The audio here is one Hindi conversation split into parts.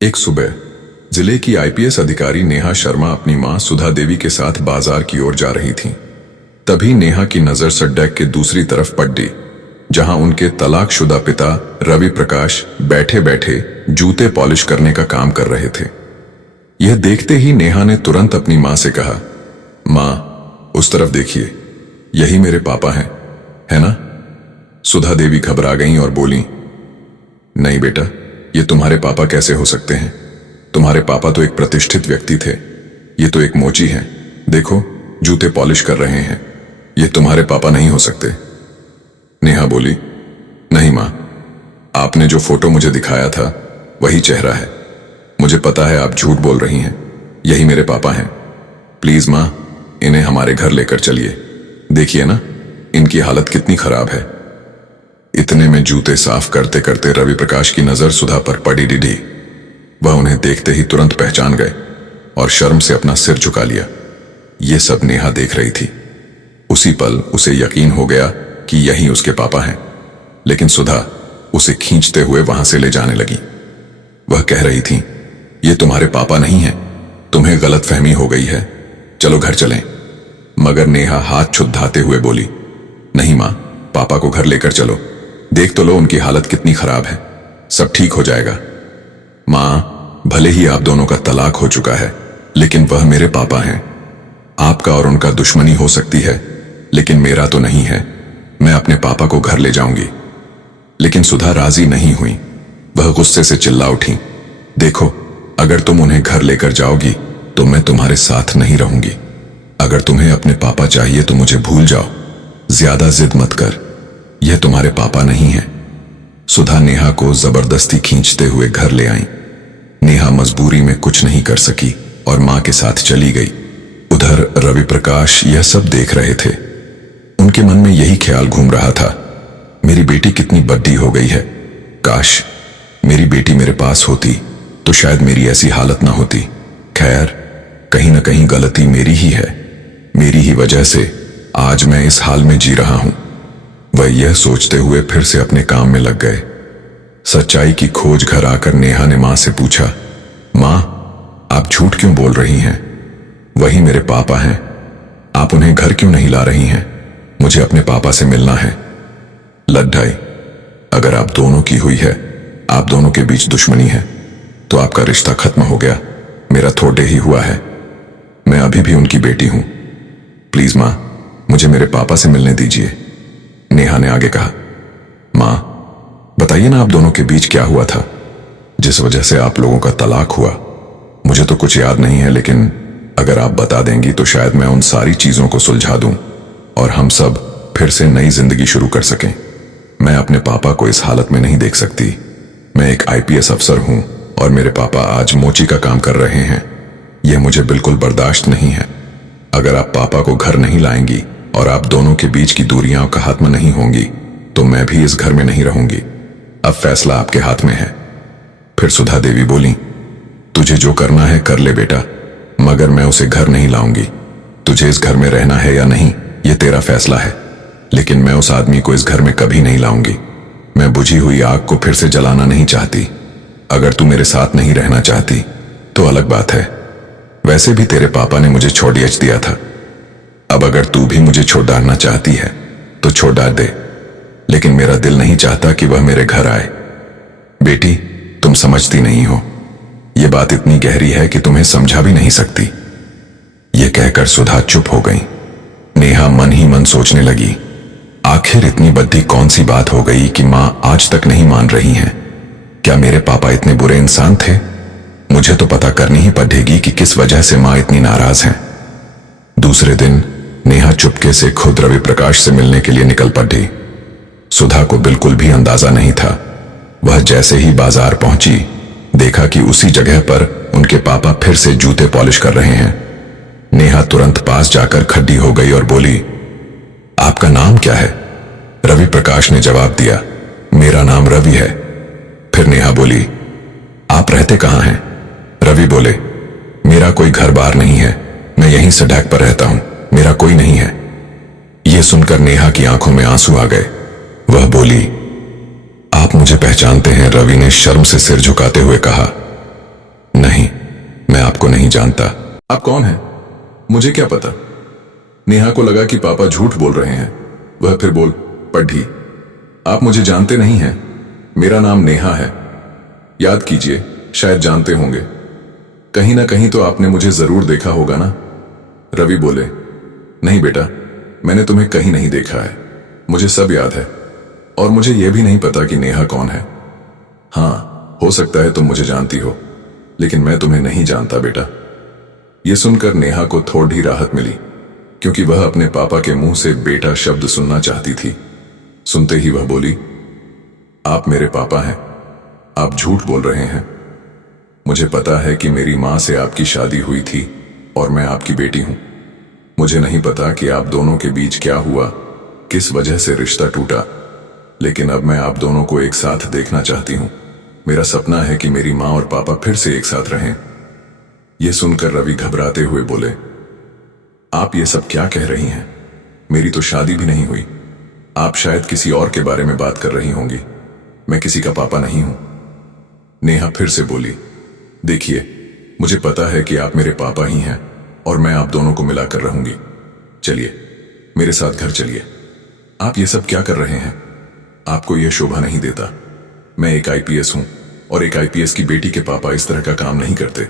एक सुबह जिले की आईपीएस अधिकारी नेहा शर्मा अपनी मां सुधा देवी के साथ बाजार की ओर जा रही थीं। तभी नेहा की नजर सड़क के दूसरी तरफ पड़ी, जहां उनके तलाकशुदा पिता रवि प्रकाश बैठे बैठे जूते पॉलिश करने का काम कर रहे थे। यह देखते ही नेहा ने तुरंत अपनी मां से कहा, मां, उस तरफ देखिए, यही मेरे पापा हैं, है ना? सुधा देवी घबरा गईं और बोली, नहीं बेटा, ये तुम्हारे पापा कैसे हो सकते हैं? तुम्हारे पापा तो एक प्रतिष्ठित व्यक्ति थे, ये तो एक मोची हैं। देखो, जूते पॉलिश कर रहे हैं, ये तुम्हारे पापा नहीं हो सकते। नेहा बोली, नहीं मां, आपने जो फोटो मुझे दिखाया था वही चेहरा है। मुझे पता है आप झूठ बोल रही हैं, यही मेरे पापा हैं। प्लीज मां, इन्हें हमारे घर लेकर चलिए। देखिए ना, इनकी हालत कितनी खराब है। इतने में जूते साफ करते करते रवि प्रकाश की नजर सुधा पर पड़ी डिडी। वह उन्हें देखते ही तुरंत पहचान गए और शर्म से अपना सिर झुका लिया। ये सब नेहा देख रही थी। उसी पल उसे यकीन हो गया कि यही उसके पापा हैं, लेकिन सुधा उसे खींचते हुए वहां से ले जाने लगी। वह कह रही थी, ये तुम्हारे पापा नहीं हैं, तुम्हें गलतफहमी हो गई है, चलो घर चलें। मगर नेहा हाथ छुद्धाते हुए बोली, नहीं मां, पापा को घर लेकर चलो, देख तो लो उनकी हालत कितनी खराब है, सब ठीक हो जाएगा। मां, भले ही आप दोनों का तलाक हो चुका है, लेकिन वह मेरे पापा हैं। आपका और उनका दुश्मनी हो सकती है, लेकिन मेरा तो नहीं है। मैं अपने पापा को घर ले जाऊंगी। लेकिन सुधा राजी नहीं हुई। वह गुस्से से चिल्ला उठी, देखो, अगर तुम उन्हें घर लेकर जाओगी तो मैं तुम्हारे साथ नहीं रहूंगी। अगर तुम्हें अपने पापा चाहिए तो मुझे भूल जाओ, ज्यादा जिद मत कर, यह तुम्हारे पापा नहीं है। सुधा नेहा को जबरदस्ती खींचते हुए घर ले आई। नेहा मजबूरी में कुछ नहीं कर सकी और मां के साथ चली गई। उधर रवि प्रकाश यह सब देख रहे थे। उनके मन में यही ख्याल घूम रहा था, मेरी बेटी कितनी बड्डी हो गई है। काश मेरी बेटी मेरे पास होती तो शायद मेरी ऐसी हालत ना होती। खैर, कहीं ना कहीं गलती मेरी ही है, मेरी ही वजह से आज मैं इस हाल में जी रहा हूं। वह यह सोचते हुए फिर से अपने काम में लग गए। सच्चाई की खोज घर आकर नेहा ने मां से पूछा, मां, आप झूठ क्यों बोल रही हैं? वही मेरे पापा हैं, आप उन्हें घर क्यों नहीं ला रही हैं? मुझे अपने पापा से मिलना है। लड्ढाई, अगर आप दोनों की हुई है, आप दोनों के बीच दुश्मनी है, तो आपका रिश्ता खत्म हो गया, मेरा थोड़े ही हुआ है। मैं अभी भी उनकी बेटी हूं। प्लीज मां, मुझे मेरे पापा से मिलने दीजिए। नेहा ने आगे कहा, मां, बताइए ना आप दोनों के बीच क्या हुआ था, जिस वजह से आप लोगों का तलाक हुआ? मुझे तो कुछ याद नहीं है, लेकिन अगर आप बता देंगी तो शायद मैं उन सारी चीजों को सुलझा दूं और हम सब फिर से नई जिंदगी शुरू कर सकें। मैं अपने पापा को इस हालत में नहीं देख सकती। मैं एक आईपीएस अफसर हूं और मेरे पापा आज मोची का काम कर रहे हैं। यह मुझे बिल्कुल बर्दाश्त नहीं है। अगर आप पापा को घर नहीं लाएंगी और आप दोनों के बीच की दूरियां खत्म नहीं होंगी तो मैं भी इस घर में नहीं रहूंगी। अब फैसला आपके हाथ में है। फिर सुधा देवी बोली, तुझे जो करना है कर ले बेटा, मगर मैं उसे घर नहीं लाऊंगी। तुझे इस घर में रहना है या नहीं, यह तेरा फैसला है, लेकिन मैं उस आदमी को इस घर में कभी नहीं लाऊंगी। मैं बुझी हुई आग को फिर से जलाना नहीं चाहती। अगर तू मेरे साथ नहीं रहना चाहती तो अलग बात है। वैसे भी तेरे पापा ने मुझे छोड़ दिया था। अब अगर तू भी मुझे छोड़ डालना चाहती है तो छोड़ डाल दे, लेकिन मेरा दिल नहीं चाहता कि वह मेरे घर आए। बेटी, तुम समझती नहीं हो, यह बात इतनी गहरी है कि तुम्हें समझा भी नहीं सकती। यह कहकर सुधा चुप हो गई। नेहा मन ही मन सोचने लगी, आखिर इतनी बद्दी कौन सी बात हो गई कि मां आज तक नहीं मान रही हैं? क्या मेरे पापा इतने बुरे इंसान थे? मुझे तो पता करनी ही पड़ेगी कि किस वजह से मां इतनी नाराज हैं। दूसरे दिन नेहा चुपके से खुद रवि प्रकाश से मिलने के लिए निकल पड़ी। सुधा को बिल्कुल भी अंदाजा नहीं था। वह जैसे ही बाजार पहुंची, देखा कि उसी जगह पर उनके पापा फिर से जूते पॉलिश कर रहे हैं। नेहा तुरंत पास जाकर खड़ी हो गई और बोली, आपका नाम क्या है? रवि प्रकाश ने जवाब दिया, मेरा नाम रवि है। फिर नेहा बोली, आप रहते कहां हैं? रवि बोले, मेरा कोई घर बार नहीं है, मैं यहीं सड़क पर रहता हूं, मेरा कोई नहीं है। यह सुनकर नेहा की आंखों में आंसू आ गए। वह बोली, आप मुझे पहचानते हैं? रवि ने शर्म से सिर झुकाते हुए कहा, मैं आपको नहीं जानता। आप कौन हैं? मुझे क्या पता। नेहा को लगा कि पापा झूठ बोल रहे हैं। वह फिर बोल पढ़ी, आप मुझे जानते नहीं हैं। मेरा नाम नेहा है। याद कीजिए, शायद जानते होंगे। कहीं ना कहीं तो आपने मुझे जरूर देखा होगा ना? रवि बोले, नहीं बेटा, मैंने तुम्हें कहीं नहीं देखा है। मुझे सब याद है और मुझे यह भी नहीं पता कि नेहा कौन है। हाँ, हो सकता है तुम मुझे जानती हो, लेकिन मैं तुम्हें नहीं जानता बेटा। यह सुनकर नेहा को थोड़ी राहत मिली, क्योंकि वह अपने पापा के मुंह से बेटा शब्द सुनना चाहती थी। सुनते ही वह बोली, आप मेरे पापा हैं। आप झूठ बोल रहे हैं। मुझे पता है कि मेरी मां से आपकी शादी हुई थी और मैं आपकी बेटी हूं। मुझे नहीं पता कि आप दोनों के बीच क्या हुआ, किस वजह से रिश्ता टूटा, लेकिन अब मैं आप दोनों को एक साथ देखना चाहती हूं। मेरा सपना है कि मेरी मां और पापा फिर से एक साथ रहें। यह सुनकर रवि घबराते हुए बोले, आप ये सब क्या कह रही हैं? मेरी तो शादी भी नहीं हुई। आप शायद किसी और के बारे में बात कर रही होंगी। मैं किसी का पापा नहीं हूं। नेहा फिर से बोली, देखिए, मुझे पता है कि आप मेरे पापा ही हैं और मैं आप दोनों को मिलाकर रहूंगी। चलिए, मेरे साथ घर चलिए। आप ये सब क्या कर रहे हैं? आपको यह शोभा नहीं देता। मैं एक आईपीएस हूं और एक आईपीएस की बेटी के पापा इस तरह का काम नहीं करते।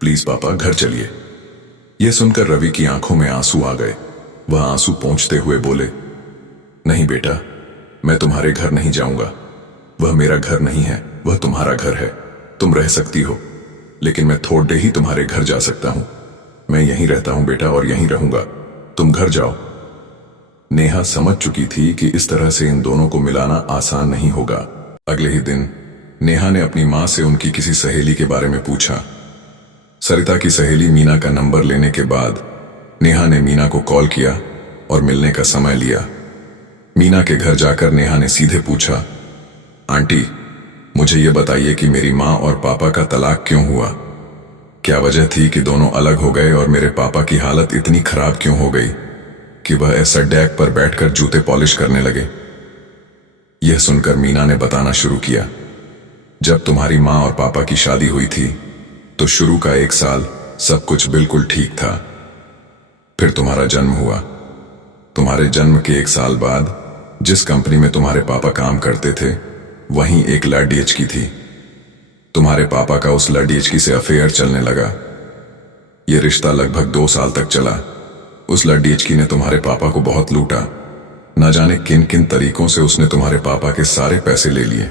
प्लीज पापा, घर चलिए। यह सुनकर रवि की आंखों में आंसू आ गए। वह आंसू पोंछते हुए बोले, नहीं बेटा, मैं तुम्हारे घर नहीं जाऊंगा। वह मेरा घर नहीं है, वह तुम्हारा घर है। तुम रह सकती हो, लेकिन मैं थोड़े ही तुम्हारे घर जा सकता हूं। मैं यहीं रहता हूं बेटा और यहीं रहूंगा। तुम घर जाओ। नेहा समझ चुकी थी कि इस तरह से इन दोनों को मिलाना आसान नहीं होगा। अगले ही दिन नेहा ने अपनी मां से उनकी किसी सहेली के बारे में पूछा। सरिता की सहेली मीना का नंबर लेने के बाद नेहा ने मीना को कॉल किया और मिलने का समय लिया। मीना के घर जाकर नेहा ने सीधे पूछा, आंटी, मुझे ये बताइए कि मेरी मां और पापा का तलाक क्यों हुआ? क्या वजह थी कि दोनों अलग हो गए और मेरे पापा की हालत इतनी खराब क्यों हो गई कि वह ऐसा डेक पर बैठकर जूते पॉलिश करने लगे? यह सुनकर मीना ने बताना शुरू किया, जब तुम्हारी मां और पापा की शादी हुई थी तो शुरू का 1 साल सब कुछ बिल्कुल ठीक था। फिर तुम्हारा जन्म हुआ। तुम्हारे जन्म के 1 साल बाद जिस कंपनी में तुम्हारे पापा काम करते थे, वहीं एक लड़की की थी। तुम्हारे पापा का उस लड़की से अफेयर चलने लगा। यह रिश्ता लगभग 2 साल तक चला। उस लड़की ने तुम्हारे पापा को बहुत लूटा। न जाने किन किन तरीकों से उसने तुम्हारे पापा के सारे पैसे ले लिए।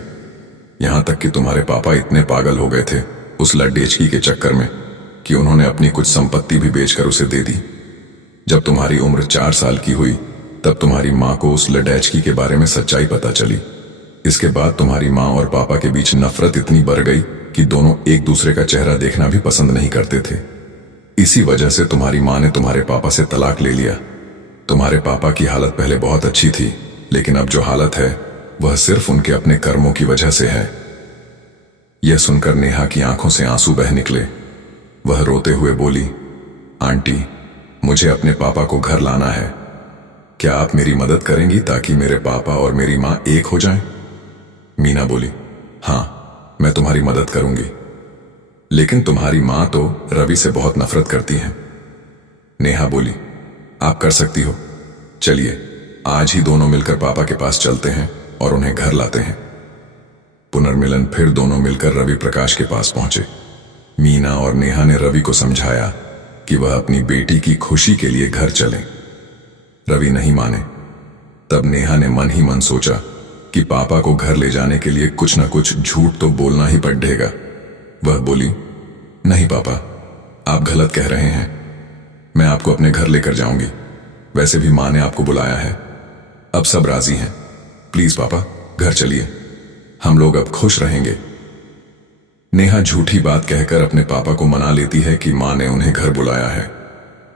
यहां तक कि तुम्हारे पापा इतने पागल हो गए थे उस लड़की के चक्कर में कि उन्होंने अपनी कुछ संपत्ति भी बेचकर उसे दे दी। जब तुम्हारी उम्र 4 साल की हुई, तब तुम्हारी मां को उस लड़की के बारे में सच्चाई पता चली। इसके बाद तुम्हारी मां और पापा के बीच नफरत इतनी बढ़ गई कि दोनों एक दूसरे का चेहरा देखना भी पसंद नहीं करते थे। इसी वजह से तुम्हारी मां ने तुम्हारे पापा से तलाक ले लिया। तुम्हारे पापा की हालत पहले बहुत अच्छी थी, लेकिन अब जो हालत है वह सिर्फ उनके अपने कर्मों की वजह से है। यह सुनकर नेहा की आंखों से आंसू बह निकले। वह रोते हुए बोली, आंटी, मुझे अपने पापा को घर लाना है। क्या आप मेरी मदद करेंगी ताकि मेरे पापा और मेरी मां एक हो जाएं? मीना बोली, हाँ, मैं तुम्हारी मदद करूंगी, लेकिन तुम्हारी मां तो रवि से बहुत नफरत करती है। नेहा बोली, आप कर सकती हो। चलिए, आज ही दोनों मिलकर पापा के पास चलते हैं और उन्हें घर लाते हैं। पुनर्मिलन फिर दोनों मिलकर रवि प्रकाश के पास पहुंचे। मीना और नेहा ने रवि को समझाया कि वह अपनी बेटी की खुशी के लिए घर चलें। रवि नहीं माने। तब नेहा ने मन ही मन सोचा कि पापा को घर ले जाने के लिए कुछ न कुछ झूठ तो बोलना ही पड़ेगा। वह बोली, नहीं पापा, आप गलत कह रहे हैं। मैं आपको अपने घर लेकर जाऊंगी। वैसे भी मां ने आपको बुलाया है। अब सब राजी हैं। प्लीज पापा, घर चलिए। हम लोग अब खुश रहेंगे। नेहा झूठी बात कहकर अपने पापा को मना लेती है कि मां ने उन्हें घर बुलाया है।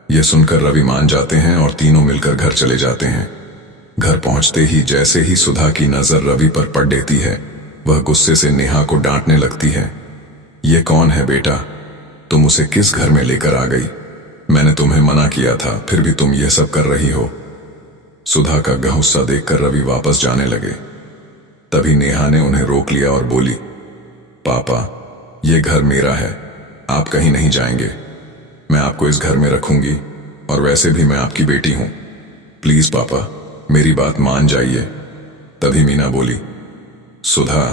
यह सुनकर रवि मान जाते हैं और तीनों मिलकर घर चले जाते हैं। घर पहुंचते ही जैसे ही सुधा की नजर रवि पर पड़ देती है, वह गुस्से से नेहा को डांटने लगती है। ये कौन है बेटा? तुम उसे किस घर में लेकर आ गई? मैंने तुम्हें मना किया था, फिर भी तुम यह सब कर रही हो। सुधा का गुस्सा देखकर रवि वापस जाने लगे। तभी नेहा ने उन्हें रोक लिया और बोली, पापा, यह घर मेरा है। आप कहीं नहीं जाएंगे। मैं आपको इस घर में रखूंगी और वैसे भी मैं आपकी बेटी हूं। प्लीज पापा, मेरी बात मान जाइए। तभी मीना बोली, सुधा,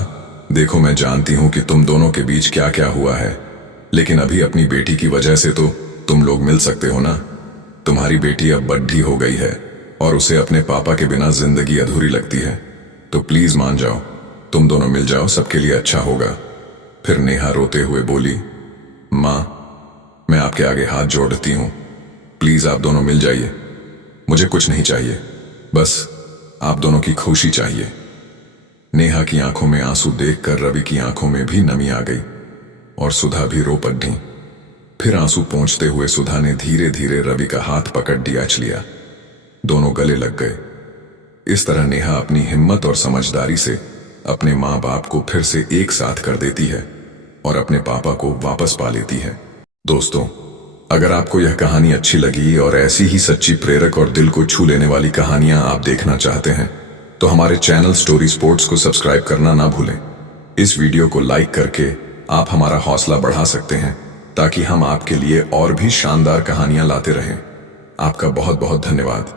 देखो मैं जानती हूं कि तुम दोनों के बीच क्या क्या हुआ है, लेकिन अभी अपनी बेटी की वजह से तो तुम लोग मिल सकते हो ना। तुम्हारी बेटी अब बड्ढी हो गई है और उसे अपने पापा के बिना जिंदगी अधूरी लगती है, तो प्लीज मान जाओ, तुम दोनों मिल जाओ, सबके लिए अच्छा होगा। फिर नेहा रोते हुए बोली, मां, मैं आपके आगे हाथ जोड़ती हूं, प्लीज आप दोनों मिल जाइए। मुझे कुछ नहीं चाहिए, बस आप दोनों की खुशी चाहिए। नेहा की आंखों में आंसू देखकर रवि की आंखों में भी नमी आ गई और सुधा भी रो पड़ी। फिर आंसू पोंछते हुए सुधा ने धीरे धीरे रवि का हाथ पकड़ डियाच लिया। दोनों गले लग गए। इस तरह नेहा अपनी हिम्मत और समझदारी से अपने माँ बाप को फिर से एक साथ कर देती है और अपने पापा को वापस पा लेती है। दोस्तों, अगर आपको यह कहानी अच्छी लगी और ऐसी ही सच्ची, प्रेरक और दिल को छू लेने वाली कहानियां आप देखना चाहते हैं तो हमारे चैनल स्टोरी स्पोर्ट्स को सब्सक्राइब करना ना भूलें। इस वीडियो को लाइक करके आप हमारा हौसला बढ़ा सकते हैं ताकि हम आपके लिए और भी शानदार कहानियां लाते रहें। आपका बहुत बहुत धन्यवाद।